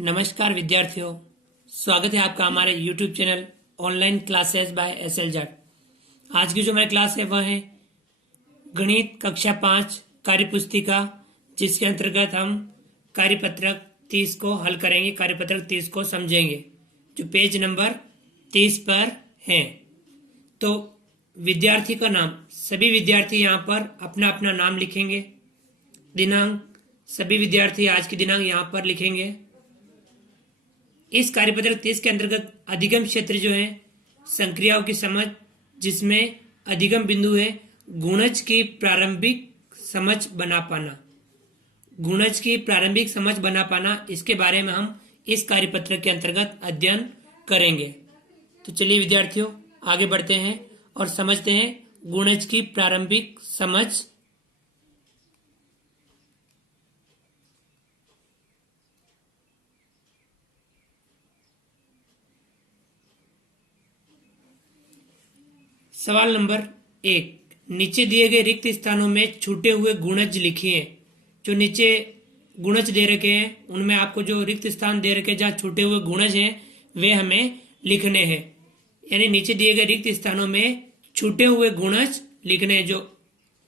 नमस्कार विद्यार्थियों, स्वागत है आपका हमारे YouTube channel online classes bye SL Jat. आज की जो हमारी क्लास है वह है गणित कक्षा 5 कार्यपुस्तिका, जिसके अंतर्गत हम कार्यपत्रक 30 को हल करेंगे। कार्यपत्रक 30 को समझेंगे जो पेज नंबर 30 पर है। तो विद्यार्थी का नाम, सभी विद्यार्थी यहाँ पर अपना अपना नाम लिखेंगे। दिनांक, सभी विद्यार्थी आज की दिनांक यहाँ पर लिखेंगे। इस कार्यपत्रक 30 के अंतर्गत अधिगम क्षेत्र जो है संक्रियाओं की समझ, जिसमें अधिगम बिंदु है गुणज की प्रारंभिक समझ बना पाना। गुणज की प्रारंभिक समझ बना पाना, इसके बारे में हम इस कार्यपत्रक के अंतर्गत अध्ययन करेंगे। तो चलिए विद्यार्थियों आगे बढ़ते हैं और समझते हैं गुणज की प्रारंभिक समझ। सवाल नंबर 1, नीचे दिए गए रिक्त स्थानों में छूटे हुए गुणज लिखिए। जो नीचे गुणज दे रखे हैं उनमें आपको जो रिक्त स्थान दे रखे हैं जहाँ छूटे हुए गुणज हैं वे हमें लिखने हैं। यानी नीचे दिए गए रिक्त स्थानों में छूटे हुए गुणज लिखने हैं। जो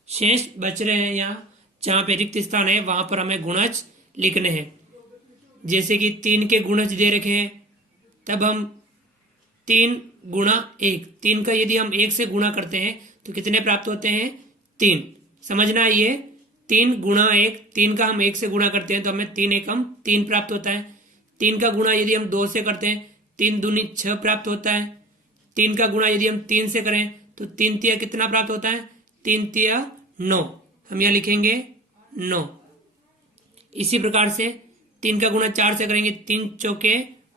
शेष बच रहे हैं यहाँ जहाँ पे रिक्त स्थान है वहां पर हमें गुणज लिखने हैं। जैसे कि 3 के गुणज दे रखे हैं, तब हम 3 गुणा 1, 3 का यदि हम 1 से गुणा करते हैं तो कितने प्राप्त होते हैं? 3। समझना, ये 3 गुणा 1, 3 का हम 1 से गुणा करते हैं तो हमें 3 एकम 3 प्राप्त होता है। 3 का गुणा यदि हम 2 से करते हैं 3 दूनी 6 प्राप्त होता है। 3 का गुणा यदि हम 3 से करें तो 3 तिया कितना प्राप्त होता है? 3 तिया 9। हम यहाँ लिखेंगे 9। इसी प्रकार से 3 का गुणा 4 से करेंगे, 3 चौके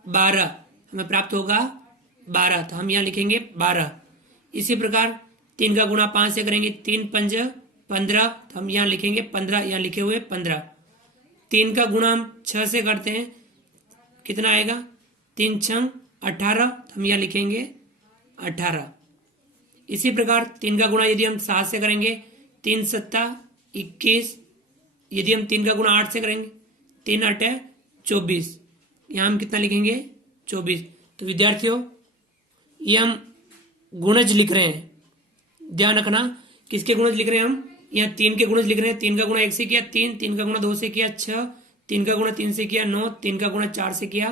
12, हमें प्राप्त होगा 12, तो हम यहाँ लिखेंगे 12। इसी प्रकार 3 का गुणा 5 से करेंगे, 3 पंज 15, तो हम यहाँ लिखेंगे 15, यहाँ लिखे हुए 15। 3 का गुणा हम 6 से करते हैं, कितना आएगा? 3 छंग 18, तो हम यहाँ लिखेंगे 18। इसी प्रकार 3 का गुणा यदि हम 7 से करेंगे, 3 सत्ता 21, यदि हम 3 का गुणा 8 से करेंगे, 3 8 24, यहाँ हम कितना लिखेंगे? 24। तो विद्यार्थियों ये हम गुणज लिख रहे हैं, ध्यान रखना किसके गुणज लिख रहे हैं हम? यहाँ 3 के गुणज लिख रहे हैं। 3 का गुणा 1 से किया 3, 3 का गुणा 2 से किया 6, 3 का गुणा 3 से किया 9, 3 का गुणा 4 से किया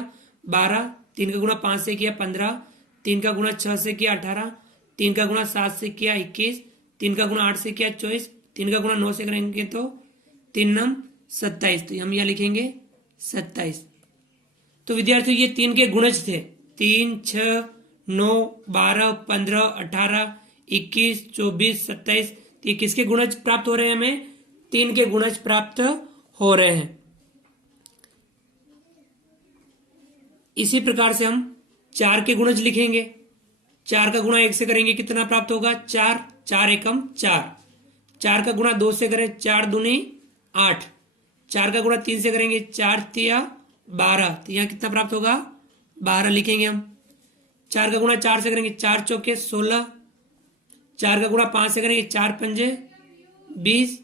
12, 3 का गुणा 5 से किया 15, 3 का गुणा 6 से किया 18, 3 का गुणा 7 से किया 21, 3 का गुणा 8 से किया 24, 3 का गुणा 9 से करेंगे तो 3 9 27, तो हम यहाँ लिखेंगे 27। तो विद्यार्थियों ये 3 के गुणज थे, 3 6 9 12 15 18 21 24 27। ये किसके गुणज प्राप्त हो रहे हैं? हमें 3 के गुणज प्राप्त हो रहे हैं। इसी प्रकार से हम 4 के गुणज लिखेंगे। 4 का गुणा 1 से करेंगे, कितना प्राप्त होगा? 4, 4 एकम 4। 4 का गुणा 2 से करें, 4 दूनी 8। 4 का गुणा 3 से करेंगे, 4 तिया 12, तो यहाँ कितना प्राप्त होगा? 12 लिखेंगे हम। 4 का गुणा 4 से करेंगे, 4 चौके 16। 4 का गुणा 5 से करेंगे, 4 पंजे 20,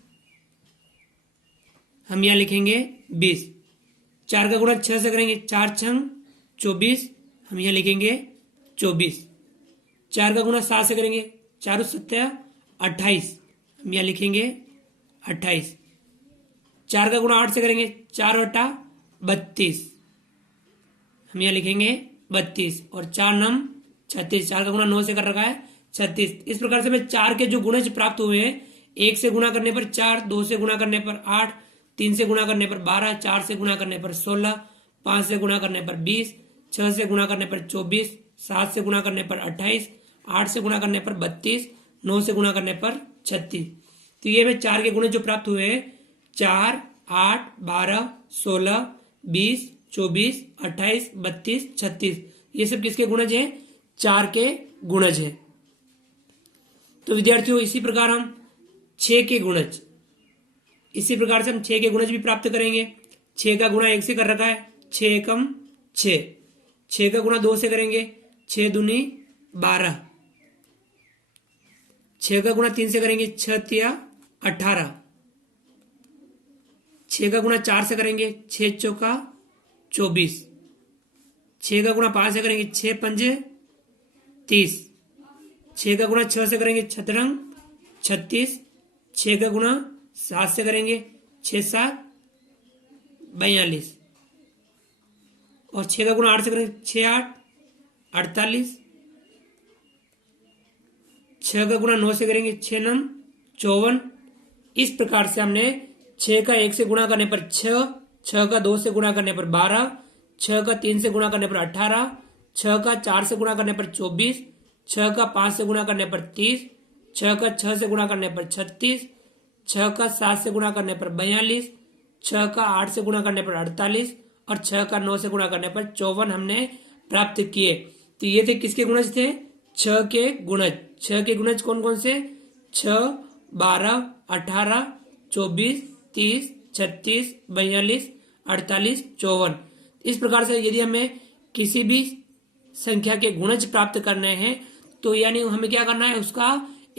हम यहाँ लिखेंगे 20। 4 का गुणा 6 से करेंगे, 4 छंग 24, हम यहाँ लिखेंगे 24। 4 का गुणा 7 से करेंगे, 4 सत्या 28, हम यहाँ लिखेंगे 28। 4 का गुणा 8 से करेंगे, 4 8 32, हम यहाँ लिखेंगे 32, और 4 9 36। 4 का गुणा 9 से कर रखा है 36। इस प्रकार से हमें 4 के जो गुणज प्राप्त हुए हैं, 1 से गुणा करने पर 4, 2 से गुणा करने पर 8, 3 से गुणा करने पर 12, 4 से गुणा करने पर 16, 5 से गुणा करने पर 20, 6 से गुणा करने पर 24, 7 से गुणा करने पर 28, 8 से गुणा करने पर 32, 9 से गुणा करने पर 36। तो ये हमें 4 के गुणज जो प्राप्त हुए हैं 4 8 12 16 20 24 28 32 36, ये सब किसके गुणज हैं? 4 के गुणज हैं। तो विद्यार्थियों इसी प्रकार हम 6 के गुणज, इसी प्रकार से हम 6 के गुणज भी प्राप्त करेंगे। 6 का गुणा 1 से कर रखा है, 6 एकम 6। 6 का गुणा 2 से करेंगे, 6 दूनी 12। 6 का गुणा 3 से करेंगे, 6 तिया 18। 6 का गुणा 4 से करेंगे, 6 चौका 24। 6 का गुणा 5 से करेंगे 6 पंजे 30, 6 का गुणा 6 से करेंगे छतरंग 36, 6 का गुणा 7 से करेंगे 6 7 42, और 6 का गुणा 8 से करेंगे 6 8 48, 6 का गुणा 9 से करेंगे 6 9 54। इस प्रकार से हमने 6 का 1 से गुणा करने पर 6, 6 का 2 से गुणा करने पर 12, 6 का 3 से गुणा करने पर 18, 6 का 4 से गुणा करने पर 24, 6 का 5 से गुणा करने पर 30, 6 का 6 से गुणा करने पर 36, 6 का 7 से गुणा करने पर 42, 6 का 8 से गुणा करने पर 48 और 6 का 9 से गुणा करने पर 54 हमने प्राप्त किए। तो ये थे किसके गुणज थे? 6 के गुणज। 6 के गुणज कौन कौन से? 6 12 18 24 30 36 42 48 54। इस प्रकार से यदि हमें किसी भी संख्या के गुणज प्राप्त करने हैं तो यानी हमें क्या करना है, उसका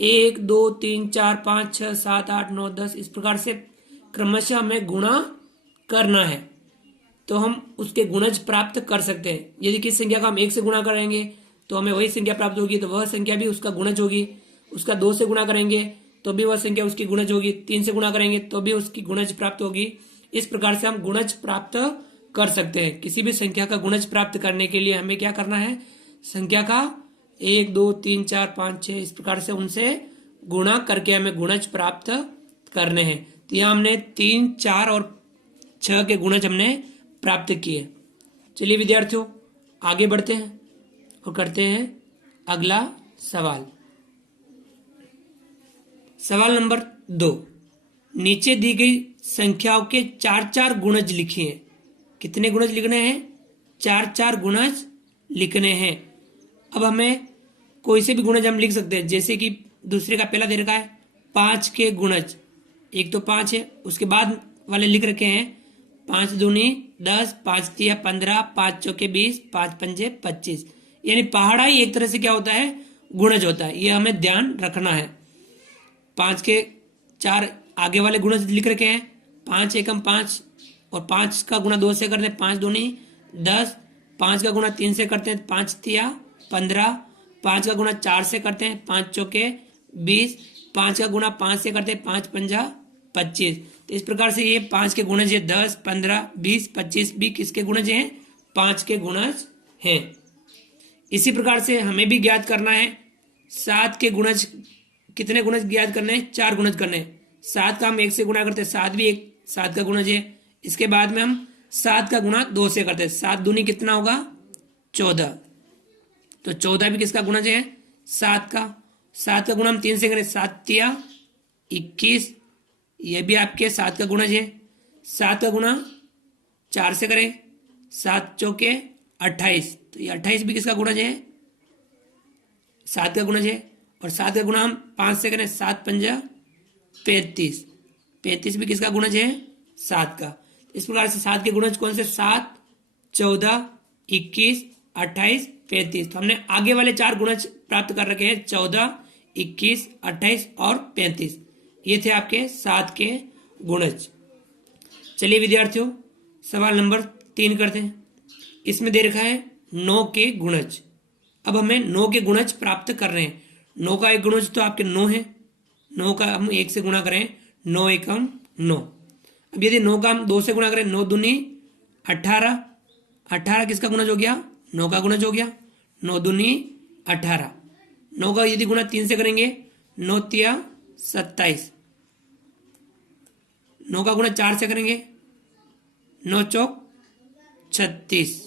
1 2 3 4 5 6 7 8 9 10 इस प्रकार से क्रमशः हमें गुणा करना है, तो हम उसके गुणज प्राप्त कर सकते हैं। यदि किसी संख्या का हम 1 से गुणा करेंगे तो हमें वही संख्या प्राप्त होगी, तो वह संख्या भी उसका गुणज होगी। उसका 2 से गुणा करेंगे तो भी वह संख्या उसकी गुणज होगी। 3 से गुणा करेंगे तो भी उसकी गुणज प्राप्त होगी। इस प्रकार से हम गुणज प्राप्त कर सकते हैं। किसी भी संख्या का गुणज प्राप्त करने के लिए हमें क्या करना है, संख्या का 1 2 3 4 5 6 इस प्रकार से उनसे गुणा करके हमें गुणज प्राप्त करने हैं। तो यहाँ हमने 3 4 और 6 के गुणज हमने प्राप्त किए। चलिए विद्यार्थियों आगे बढ़ते हैं और करते हैं अगला सवाल। सवाल नंबर 2, नीचे दी गई संख्याओं के 4 4 गुणज लिखिए। कितने गुणज लिखने हैं? 4 4 गुणज लिखने हैं। अब हमें कोई से भी गुणज हम लिख सकते हैं, जैसे कि दूसरे का पहला दे रखा है 5 के गुणज। एक तो 5 है, उसके बाद वाले लिख रखे हैं 5 दूनी 10, 5 तिया 15, 5 चौके 20, 5 पंजे 25। यानी पहाड़ा ही एक तरह से क्या होता है, गुणज होता है। ये हमें ध्यान रखना है। 5 के 4 आगे वाले गुणज लिख रखे हैं, 5 एकम 5 और 5 का गुणा 2 से करते हैं 5 दूनी 10, 5 का गुणा 3 से करते हैं 5 तिया 15, 5 का गुणा 4 से करते हैं 5 चौके 20, 5 का गुणा 5 से करते हैं 5 पंजा 25। तो इस प्रकार से ये 5 के गुणज है 10 15 20 25 भी किसके गुणज हैं? 5 के गुणज हैं। इसी प्रकार से हमें भी ज्ञात करना है 7 के गुणज। कितने गुणज ज्ञात करने हैं? 4 गुणज करने हैं। 7 का हम 1 से गुणा करते हैं, 7 भी एक 7 का गुणज है। इसके बाद में हम 7 का गुणा 2 से करते हैं, 7 दूनी कितना होगा? 14। तो 14 भी किसका गुणज है? 7 का। 7 का गुणा हम 3 से करें, 7 तिया 21, यह भी आपके 7 का गुणज है। 7 का गुणा 4 से करें, 7 चौके 28, तो ये 28 भी किसका गुणज है? 7 का गुणज है। और 7 का गुणा हम 5 से करें, 7 पंजा 35, 35 भी किसका गुणज है? 7 का। इस प्रकार से 7 के गुणज कौन से? 7 14 21 28 35। तो हमने आगे वाले 4 गुणज प्राप्त कर रखे हैं, 14 21 28 और 35। ये थे आपके 7 के गुणज। चलिए विद्यार्थियों सवाल नंबर 3 करते हैं। इसमें दे रखा है 9 के गुणज। अब हमें 9 के गुणज प्राप्त कर रहे हैं। 9 का एक गुणज तो आपके 9 है, 9 का हम 1 से गुणा करें, 9 एकम 9। अब यदि 9 का हम 2 से गुणा करें, 9 दूनी 18, 18 किसका गुणज हो गया? 9 का गुणज हो गया। 9 दूनी 18। 9 का यदि गुणा 3 से करेंगे, 9 तिया 27। 9 का गुणा 4 से करेंगे, 9 चौक 36।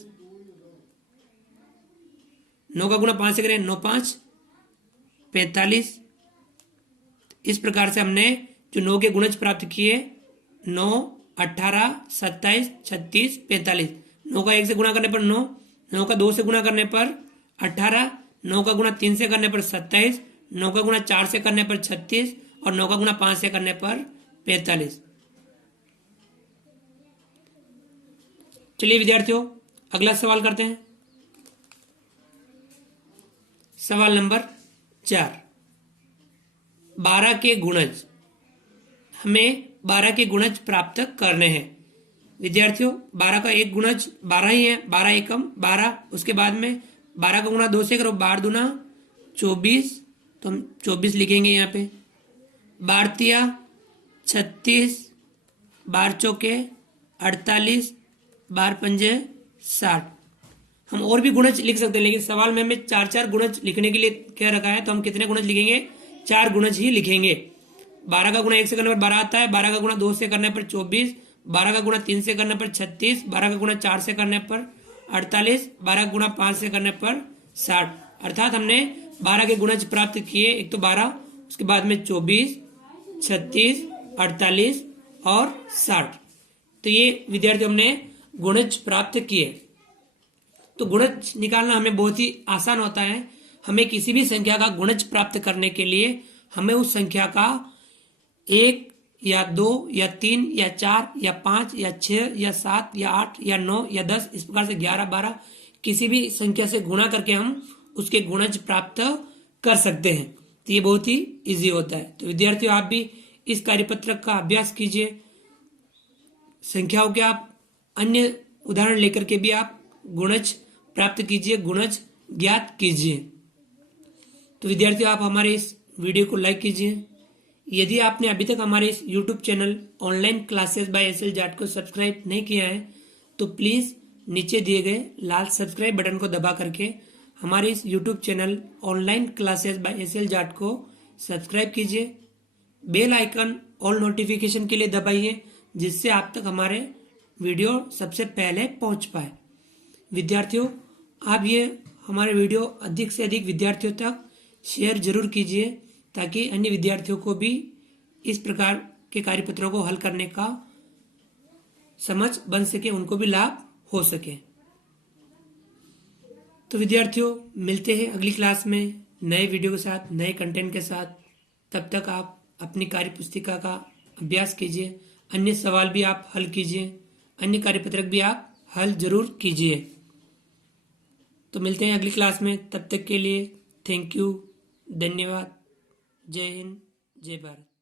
9 का गुणा 5 से करें, 9 5 45। इस प्रकार से हमने जो 9 के गुणज प्राप्त किए, 9 18 27 36 45। 9 का 1 से गुणा करने पर 9, 9 का 2 से गुणा करने पर 18, 9 का गुणा 3 से करने पर 27, 9 का गुणा 4 से करने पर 36 और 9 का गुणा 5 से करने पर 45। चलिए विद्यार्थियों अगला सवाल करते हैं। सवाल नंबर 4, 12 के गुणज। हमें 12 के गुणज प्राप्त करने हैं। विद्यार्थियों 12 का एक गुणज 12 ही है, 12 एकम 12। उसके बाद में 12 का गुणा 2 से करो, 12 दूना 24, तो हम 24 लिखेंगे यहाँ पे। 12 तिया 36, 12 चौके 48, 12 पंजे 60। हम और भी गुणज लिख सकते हैं, लेकिन सवाल में हमें 4 गुणज लिखने के लिए क्या रखा है, तो हम कितने गुणज लिखेंगे, 4 गुणज ही लिखेंगे। 12 का गुणा 1 से करने पर 12 आता है, 12 का गुणा 2 से करने पर 24, 12 का गुणा 3 से करने पर 36, 12 का गुणा 4 से करने पर 48, 12 का गुणा 5 से करने पर 60। अर्थात हमने 12 के गुणज प्राप्त किए, एक तो 12, उसके बाद में 24, 36, 48 और 60। तो ये विद्यार्थी हमने गुणज प्राप्त किए। तो गुणज निकालना हमें बहुत ही आसान होता है। हमें किसी भी संख्या का गुणज प्राप्त करने के लिए हमें उस संख्या का 1 या 2 या 3 या 4 या 5 या 6 या 7 या 8 या 9 या 10 इस प्रकार से 11, 12 किसी भी संख्या से गुणा करके हम उसके गुणज प्राप्त कर सकते हैं। तो ये बहुत ही इजी होता है। तो विद्यार्थियों आप भी इस कार्यपत्रक का अभ्यास कीजिए। संख्याओं के आप अन्य उदाहरण लेकर के भी आप गुणज प्राप्त कीजिए, गुणज ज्ञात कीजिए। तो विद्यार्थियों आप हमारे इस वीडियो को लाइक कीजिए। यदि आपने अभी तक हमारे इस YouTube channel online classes by SL Jat को सब्सक्राइब नहीं किया है तो प्लीज नीचे दिए गए लाल सब्सक्राइब बटन को दबा करके हमारे इस YouTube channel online classes by SL Jat को सब्सक्राइब कीजिए। बेल आइकन ऑल नोटिफिकेशन के लिए दबाइए, जिससे आप तक हमारे वीडियो सबसे पहले पहुंच पाए। विद्यार्थियों आप ये हमारे वीडियो अधिक से अधिक विद्यार्थियों तक शेयर जरूर कीजिए, ताकि अन्य विद्यार्थियों को भी इस प्रकार के कार्यपत्रों को हल करने का समझ बन सके, उनको भी लाभ हो सके। तो विद्यार्थियों मिलते हैं अगली क्लास में नए वीडियो के साथ, नए कंटेंट के साथ। तब तक आप अपनी कार्य पुस्तिका का अभ्यास कीजिए, अन्य सवाल भी आप हल कीजिए, अन्य कार्यपत्रक भी आप हल जरूर कीजिए। तो मिलते हैं अगली क्लास में, तब तक के लिए थैंक यू, धन्यवाद। जय हिंद, जय भारत।